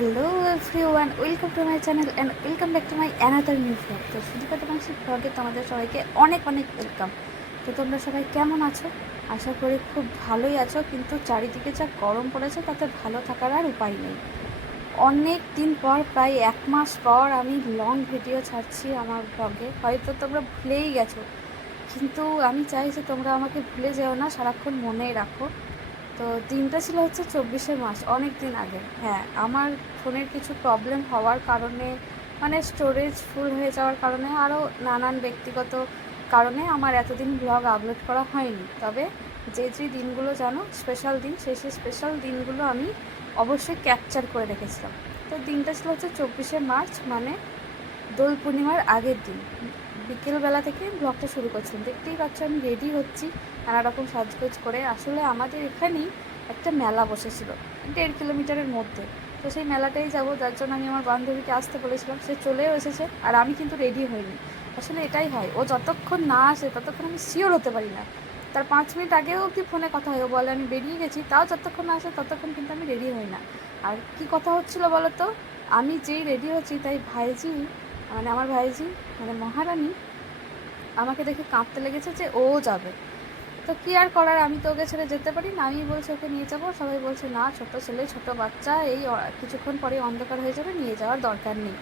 Hello everyone, welcome to my channel and welcome back to my another new blog. তো সুদীপা মাংসিক ব্লগে তোমাদের সবাইকে অনেক অনেক ওয়েলকাম। তো তোমরা সবাই কেমন আছো? আশা করি খুব ভালোই আছো, কিন্তু চারিদিকে যা গরম পড়েছে তাতে ভালো থাকার আর উপায় নেই। অনেক দিন পর, প্রায় 1 মাস পর আমি লং ভিডিও ছাড়ছি আমার ব্লগে। হয়তো তোমরা ভুলেই গেছো, কিন্তু আমি চাই যে তোমরা আমাকে ভুলে যেও না, সারাক্ষণ মনেই রাখো। তো দিনটা ছিল হচ্ছে 24শে মার্চ, অনেক দিন আগে। হ্যাঁ, আমার ফোনের কিছু প্রবলেম হওয়ার কারণে, মানে স্টোরেজ ফুল হয়ে যাওয়ার কারণে, আরও নানান ব্যক্তিগত কারণে আমার এতদিন ব্লগ আপলোড করা হয়নি। তবে যে যে দিনগুলো জানো স্পেশাল দিন, সেই সেই স্পেশাল দিনগুলো আমি অবশ্যই ক্যাপচার করে রেখেছিলাম। তো দিনটা ছিল হচ্ছে 24শে মার্চ, মানে দোল পূর্ণিমার আগের দিন। বিকেলবেলা থেকে ব্লগটা শুরু করছিলাম। দেখতেই পাচ্ছ আমি রেডি হচ্ছি নানা রকম সাজগোজ করে। আসলে আমাদের এখানেই একটা মেলা বসেছিল 1.5 কিলোমিটারের মধ্যে। তো সেই মেলাটাই যাব, যার জন্য আমি আমার বান্ধবীকে আসতে বলেছিলাম। সে চলেও এসেছে, আর আমি কিন্তু রেডি হইনি। আসলে এটাই হয়, ও যতক্ষণ না আসে ততক্ষণ আমি শিওর হতে পারি না। তার 5 মিনিট আগেও অবধি ফোনে কথা হয়, ও বলে আমি বেরিয়ে গেছি, তাও যতক্ষণ না আসে ততক্ষণ কিন্তু আমি রেডি হই না। আর কি কথা হচ্ছিল বলো তো, আমি যেই রেডি হচ্ছি তাই ভাইজি, মানে আমার ভাইজি, মানে মহারানী, আমাকে দেখে কাঁদতে লেগেছে যে ও যাবে। তো কী আর করার, আমি তো ওকে ছেড়ে যেতে পারি না। আমি বলছি ওকে নিয়ে যাবো, সবাই বলছে না, ছোট ছেলে, ছোট বাচ্চা, এই কিছুক্ষণ পরে অন্ধকার হয়ে যাবে, নিয়ে যাওয়ার দরকার নেই।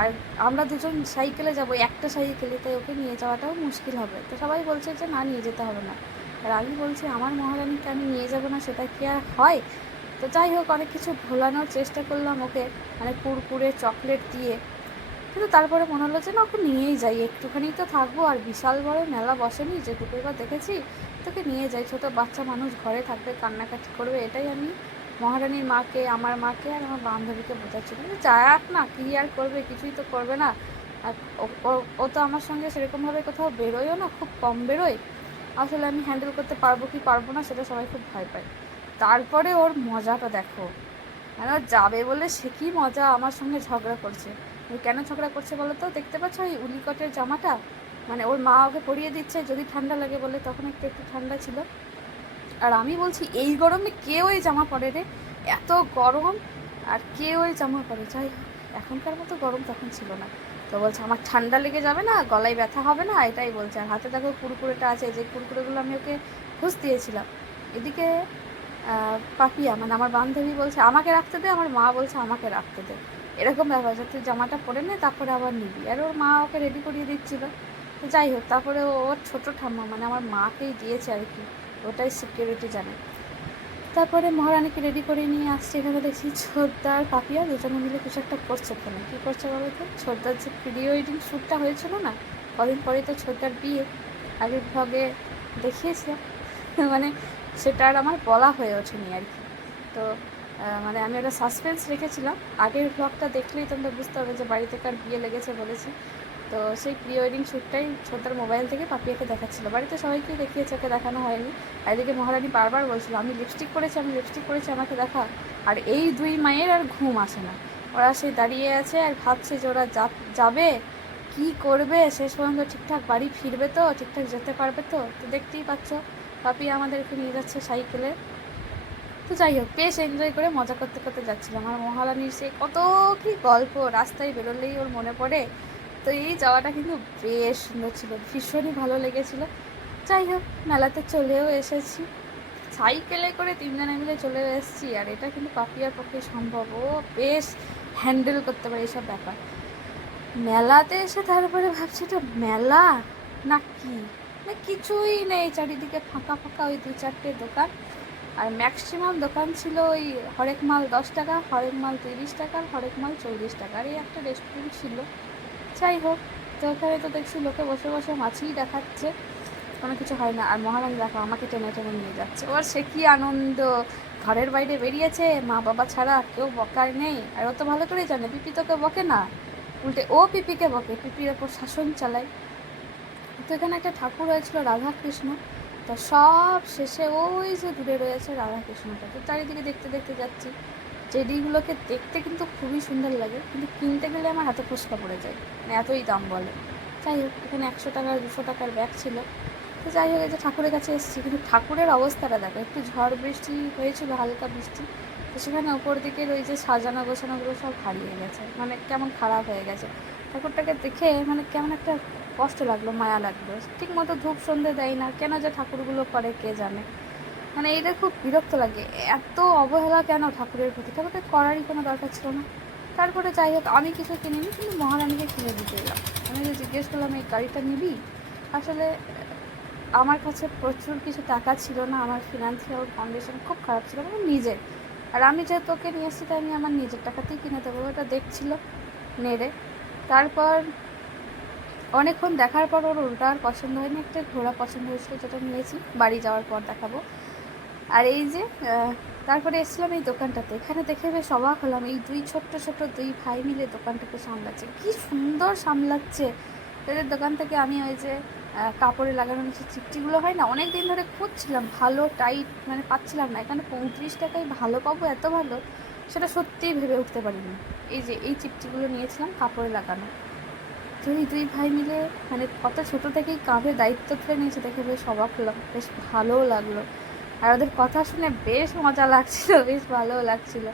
আর আমরা দুজন সাইকেলে যাব, একটা সাইকেলে, তাই ওকে নিয়ে যাওয়াটাও মুশকিল হবে। তো সবাই বলছে যে না, নিয়ে যেতে হবে না। আর আমি বলছি আমার মহারানীকে আমি নিয়ে যাব না, সেটা কি আর হয়? তো যাই হোক, অনেক কিছু ভোলানোর চেষ্টা করলাম ওকে, মানে কুরকুরে চকলেট দিয়ে। কিন্তু তারপরে মনে হলো যে না, ওকে নিয়েই যাই, একটুখানি তো থাকবো, আর বিশাল বড় মেলা বসেনি, যেটুকু এবার দেখেছি, তোকে নিয়ে যাই। ছোটো বাচ্চা মানুষ ঘরে থাকবে, কান্নাকাটি করবে, এটাই আমি মহারানীর মাকে, আমার মাকে আর আমার বান্ধবীকে বোঝাচ্ছিলাম যে যাক না, কী আর করবে, কিছুই তো করবে না। আর ও তো আমার সঙ্গে সেরকমভাবে কোথাও বেরোয়ও না, খুব কম বেরোয়। আসলে আমি হ্যান্ডেল করতে পারবো কি পারবো না সেটা সবাই খুব ভয় পায়। তারপরে ওর মজাটা দেখো, মানে ও যাবে বলে সে কি মজা, আমার সঙ্গে ঝগড়া করছে। কেন ঝগড়া করছে বলো তো? দেখতে পাচ্ছ ওই উলিকটের জামাটা, মানে ওর মা ওকে পরিয়ে দিচ্ছে যদি ঠান্ডা লাগে বলে, তখন একটু একটু ঠান্ডা ছিল। আর আমি বলছি এই গরমে কে ওই জামা পরে রে, এত গরম, আর কে ওই জামা পরে? যাই হোক, এখনকার মতো গরম তখন ছিল না। তো বলছে আমার ঠান্ডা লেগে যাবে না, গলায় ব্যথা হবে না, এটাই বলছে। আর হাতে দেখো কুরকুরেটা আছে, যে কুরকুরেগুলো আমি ওকে ঘুষ দিয়েছিলাম। এদিকে পাপিয়া, মানে আমার বান্ধবী, বলছে আমাকে রাখতে দে, আমার মা বলছে আমাকে রাখতে দে। এরকম ব্যাপার, যে তুই জামাটা পরে নে, তারপরে আবার নিবি। আর ওর মা ওকে রেডি করিয়ে দিচ্ছিলো। তো যাই হোক, তারপরে ওর ছোটো ঠাম্মা, মানে আমার মাকেই দিয়েছে আর কি, ওটাই সিকিউরিটি জানে। তারপরে মহারানীকে রেডি করে নিয়ে আসছে। এখানে দেখছি ছোটদার পাপিয়া দুজনে মিলে কিছু একটা করছে। ফোনে কী করছে বলো তো? ছোটদার যে প্রি ওয়েডিং শ্যুটটা হয়েছিল না, কদিন পরেই তো ছোটদার বিয়ে, আগের ভাগে দেখিয়েছিলাম। মানে সেটা আর আমার বলা হয়ে ওঠেনি আর কি। তো মানে আমি ওটা সাসপেন্স রেখেছিলাম। আগের ব্লগটা দেখলেই তোমরা বুঝতে হবে যে বাড়িতে কার বিয়ে লেগেছে বলেছি। তো সেই প্রি ওয়েডিং শ্যুটটাই ছোটদার মোবাইল থেকে পাপিয়াকে দেখাচ্ছিলো। বাড়িতে সবাইকেই দেখিয়েছে, ওকে দেখানো হয়নি। আর এদিকে মহারানী বারবার বলছিল আমি লিপস্টিক করেছি, আমি লিপস্টিক করেছি, আমাকে দেখা। আর এই দুই মায়ের আর ঘুম আসে না, ওরা সেই দাঁড়িয়ে আছে আর ভাবছে যে ওরা যাবে কী করবে, শেষ পর্যন্ত ঠিকঠাক বাড়ি ফিরবে তো, ঠিকঠাক যেতে পারবে তো। তো দেখতেই পাচ্ছ পাপিয়া আমাদেরকে নিয়ে যাচ্ছে সাইকেলে। তো যাই হোক, বেশ এনজয় করে মজা করতে করতে যাচ্ছিলাম। আর মহারানীর সে কত কী গল্প রাস্তায় বেরোলেই ওর মনে পড়ে। তো এই যাওয়াটা কিন্তু বেশ সুন্দর ছিল, ভীষণই ভালো লেগেছিলো। যাই হোক, মেলাতে চলেও এসেছি, সাইকেলে করে তিনজনে মিলে চলেও এসেছি। আর এটা কিন্তু পাপিয়ার পক্ষে সম্ভব, ও বেশ হ্যান্ডেল করতে পারে এইসব ব্যাপার। মেলাতে এসে তারপরে ভাবছি এটা মেলা না কি, না কিছুই নেই, চারিদিকে ফাঁকা ফাঁকা, ওই 2-4টে দোকান। আর ম্যাক্সিমাম দোকান ছিল ওই হরেক মাল 10 টাকা, হরেক মাল 30 টাকা, হরেক মাল 40 টাকা। আর এই একটা রেস্টুরেন্ট ছিল। যাই হোক, তো ওখানে তো দেখছি লোকে বসে বসে মাছই দেখাচ্ছে, কোনো কিছু হয় না। আর মহারানী দেখো আমাকে টেনে টেনে নিয়ে যাচ্ছে, ওর সে কী আনন্দ। ঘরের বাইরে বেরিয়েছে, মা বাবা ছাড়া কেউ বকার নেই। আর ও তো ভালো করেই জানে পিপি তোকে বকে না, উল্টে ও পিপিকে বকে, পিপির ওপর শাসন চালায়। তো এখানে একটা ঠাকুর হয়েছিল রাধাকৃষ্ণ। তো সব শেষে ওই যে দূরে রয়েছে রাধাকৃষ্ণটা। তো চারিদিকে দেখতে দেখতে যাচ্ছি। চেডিগুলোকে দেখতে কিন্তু খুবই সুন্দর লাগে, কিন্তু কিনতে গেলে আমার হাতে ফোসকা পড়ে যায়, মানে এতই দাম বলে। যাই হোক, এখানে 100 টাকার 200 টাকার ব্যাগ ছিল। তো যাই হোক, এই যে ঠাকুরের কাছে এসেছি, কিন্তু ঠাকুরের অবস্থাটা দেখো, একটু ঝড় বৃষ্টি হয়েছিল, হালকা বৃষ্টি, তো সেখানে ওপর দিকের ওই যে সাজানো গোছানোগুলো সব হারিয়ে গেছে, মানে কেমন খারাপ হয়ে গেছে। ঠাকুরটাকে দেখে মানে কেমন একটা কষ্ট লাগলো, মায়া লাগলো। ঠিক মতো ধূপ সন্ধে দেয় না, কেন যে ঠাকুরগুলো করে কে জানে। মানে এটা খুব বিরক্ত লাগে, এত অবহেলা কেন ঠাকুরের প্রতি। ঠাকুরটা করারই কোনো দরকার ছিল না। তারপরে যাই হোক, আমি কিছু কিনিনি, কিন্তু মহারানীকে কিনে দিতে এলাম। আমি যে জিজ্ঞেস করলাম এই গাড়িটা নিবি, আসলে আমার কাছে প্রচুর কিছু টাকা ছিল না, আমার ফিনান্সিয়াল কন্ডিশন খুব খারাপ ছিল, মানে নিজের। আর আমি যে তোকে নিয়ে এসেছি তাই আমি আমার নিজের টাকাতেই কিনে দেবো, এটা দেখছিল নেড়ে। তারপর অনেকক্ষণ দেখার পর ওর ওটা আর পছন্দ হয়নি, একটা ঘোড়া পছন্দ হয়েছিল, যেটা নিয়েছি, বাড়ি যাওয়ার পর দেখাবো। আর এই যে তারপরে এসেছিলাম এই দোকানটাতে, এখানে দেখে বেশ অবাক হলাম, এই ছোট্ট দুই ভাই মিলে দোকানটাকে সামলাচ্ছে, কি সুন্দর সামলাচ্ছে। এদের দোকান থেকে আমি ওই যে কাপড়ে লাগানো যে চিপটিগুলো হয় না, অনেক দিন ধরে খুঁজছিলাম, ভালো টাইট মানে পাচ্ছিলাম না। এখানে 35 টাকায় ভালো পাবো, এত ভালো, সেটা সত্যিই ভেবে উঠতে পারিনি। এই যে এই চিপটিগুলো নিয়েছিলাম কাপড়ে লাগানো। তো এই দুই ভাই মিলে মানে কত ছোটো থেকেই কাঁধে দায়িত্ব তুলে নিয়েছে, দেখে বেশ অবাক হলাম, বেশ ভালোও লাগলো। আর ওদের কথা শুনে বেশ মজা লাগছিল, বেশ ভালোও লাগছিল,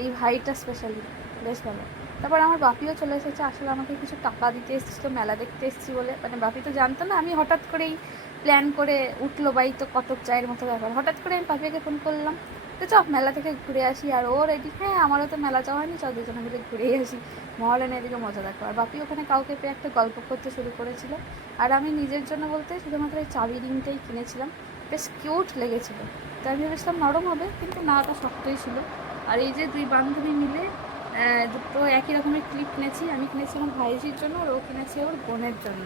এই ভাইটা স্পেশালি বেশ ভালো। তারপর আমার বাপিও চলে এসেছে, আসলে আমাকে কিছু টাকা দিতে এসেছিলো, মেলা দেখতে এসেছি বলে। মানে বাপি তো জানতো না, আমি হঠাৎ করেই প্ল্যান করে উঠলো, বাই তো কতক চায়ের মতো ব্যাপার। হঠাৎ করে আমি বাপিকে ফোন করলাম, তো চ মেলা থেকে ঘুরে আসি। আর ওর এদিকে, হ্যাঁ আমারও তো মেলা যাওয়া হয়নি, চ দুজনে মিলে ঘুরেই আসি, মহারানী এদিকে মজা দেখো। আর বাপি ওখানে কাউকে পেয়ে একটা গল্প করতে শুরু করেছিল। আর আমি নিজের জন্য বলতে শুধুমাত্র এই চাবি রিংটাই কিনেছিলাম, বেশ কিউট লেগেছিলো। তাই আমি ভেবেছিলাম নরম হবে, কিন্তু না, ওটা শক্তই ছিল। আর এই যে দুই বান্ধবী মিলে দুটো একই রকমের ক্লিপ কিনেছি, আমি কিনেছিলাম ভাইজির জন্য, আর ও কিনেছে ওর বোনের জন্য।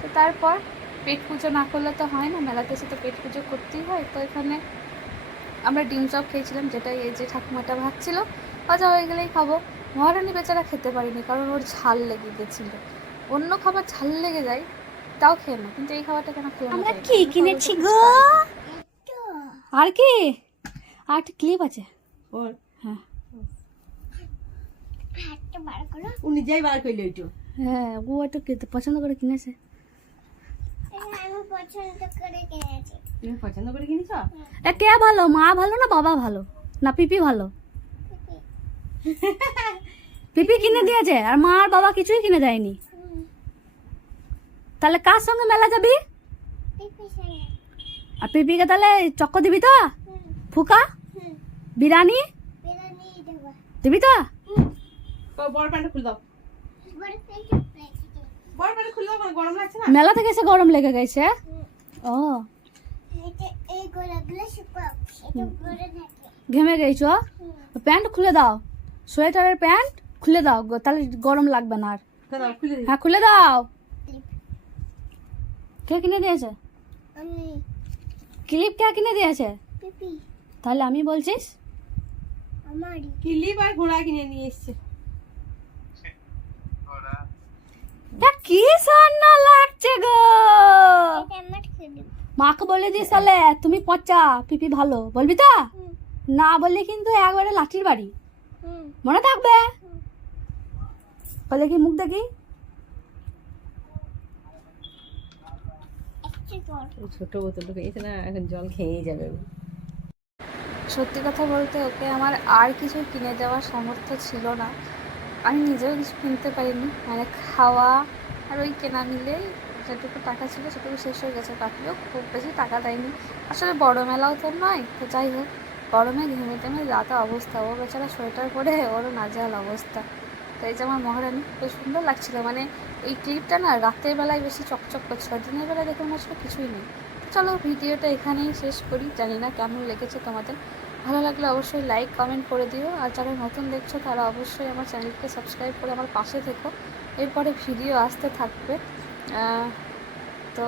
তো তারপর পেট পুজো না করলে তো হয় না, মেলাতে এসে তো পেট পুজো করতেই হয়। তো এখানে আমরা ডিম চপ খেয়েছিলাম, যেটা এই যে ঠাকুমাটা ভাবছিল ভাজা হয়ে গেলেই খাবো। মহারানী বেচারা খেতে পারিনি, কারণ ওর ঝাল লেগে গেছিলো। অন্য খাবার ঝাল লেগে যায় তাও খেয়ে না, কিন্তু এই খাবারটা কেন খেয়ে আমরা কি কিনেছি গো? আর কি, আর একটা ক্লিপ আছে ওর। হ্যাঁ ও নিজেই বার করলো একটু। হ্যাঁ, ও একটু পছন্দ করে কিনেছে। তুমি পছন্দ করে কিনেছ? কে ভালো, মা ভালো না বাবা ভালো না পিপি ভালো? পিপি কিনে দিয়েছে, আর মা আর বাবা কিছুই কিনে দেয়নি। তাহলে কার সঙ্গে মেলা যাবি? আর পিপিকে তাহলে চক্ক দিবি তো? ফুকা বিরিয়ানি দিবি তো? বড় প্যান্ট খুলে দাও, বড় প্যান্ট খুলে দাও, গরম লাগছে না? মেলা থেকে এসে গরম লেগে গেছে। ও ঘেমে গেছ, প্যান্ট খুলে দাও, সোয়েটারের প্যান্ট খুলে দাও, তাহলে গরম লাগবে না আর। হ্যাঁ খুলে দাও। কে কিনে দিয়েছে ক্লিপ? কে কিনে দিয়েছে? তাহলে আমি বলছিস ক্লিপ আর ঘোড়া কিনে নিয়ে এসছে। কি সান্না লাগছে গো, মাকে বলে দিস তাহলে, তুমি পচা পিপি ভালো বলবি তো? না বললে কিন্তু একবারে লাঠির বাড়ি, মনে থাকবে। বলে কি মুখ দেখি, ছোট বোতল খেয়েছে না, এখন জল খেয়েই যাবে। সত্যি কথা বলতে ওকে আমার আর কিছু কিনে দেওয়ার সামর্থ্য ছিল না, আমি নিজেও কিছু কিনতে পারিনি। মানে খাওয়া আর ওই কেনা মিলে যেটুকু টাকা ছিল সেটুকু শেষ হয়ে গেছে। বাকিও খুব বেশি টাকা দেয়নি, আসলে বড় মেলাও তো নয়। তো যাই হোক, গরমে ঘেমে টেমে যাতা অবস্থা, ও বেচারা সোয়েটার পরে ওরও নাজেহাল অবস্থা। তো এই যে আমার মহারানী বেশ সুন্দর লাগছিলো, মানে এই ক্লিপটা না রাতের বেলায় বেশি চকচক করছিল, দিনের বেলায় দেখে মনে হচ্ছিলো কিছুই নেই। চলো ভিডিওটা এখানেই শেষ করি, জানি না কেমন লেগেছে তোমাদের। ভালো লাগলে অবশ্যই লাইক কমেন্ট করে দিও, আর যারা নতুন দেখছো তারা অবশ্যই আমার চ্যানেলকে সাবস্ক্রাইব করে আমার পাশে থেকো, এরপরে ভিডিও আসতে থাকবে। তো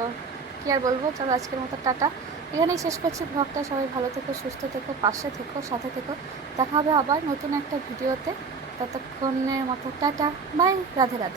কী আর বলবো, চলো আজকের মতো টাটা, এখানেই শেষ করছি ব্লগটা। সবাই ভালো থেকো, সুস্থ থেকো, পাশে থেকো, সাথে থেকো। দেখা হবে আবার নতুন একটা ভিডিওতে, ততক্ষণের মতো টাটা, বাই, রাধে রাধে।